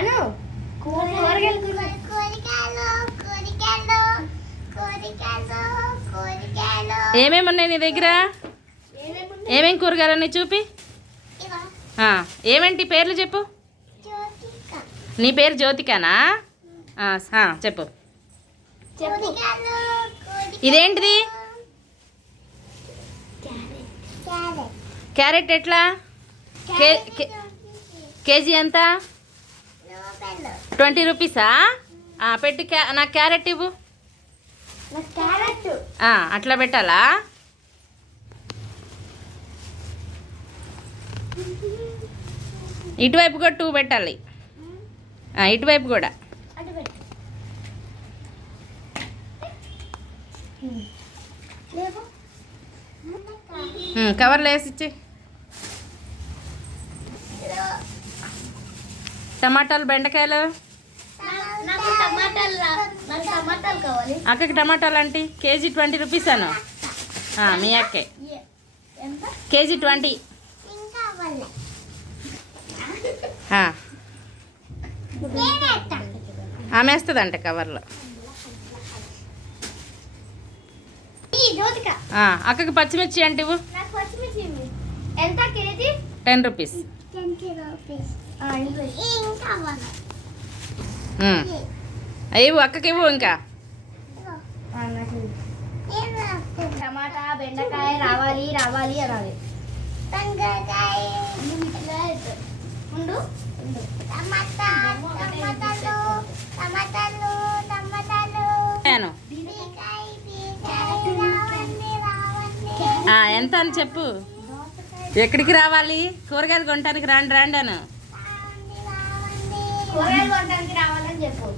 అను ఏమేమి ఉన్నాయి నీ దగ్గర? ఏమేమి కూరగాయలు ఉన్నాయి చూపి. ఏమేంటి పేర్లు చెప్పు. నీ పేరు జ్యోతికానా? చెప్పు. ఇదేంటిది? క్యారెట్ ఎట్లా? కేజీ ఎంత? 20 రూపీసా? పెట్టి నాకు క్యారెట్ ఇవ్వు. అట్లా పెట్టాలా? ఇటువైపు కూడా 2 పెట్టాలి. ఇటువైపు కూడా. కవర్లో వేసి ఇచ్చి. టమాటాలు, బెండకాయలు. అక్కకి టమాటాలు అంటే కేజీ 20 రూపీస్ అను. మీ అక్కే కేజీ 20. ఆమె వేస్తుందంట కవర్లో. అక్కకి పచ్చిమిర్చి అంటే ఇవ్వు. 10 రూపీస్. ఇవ్వు అక్కకి ఇవ్వు. ఇంకా టమాటా, బెండకాయ రావాలి రావాలి అనాలి. ఎంత అని చెప్పు. ఎక్కడికి రావాలి? కూరగాయలు కొనడానికి రండి రండి అను. కూరగాయలు కొనడానికి రావాలని చెప్పు.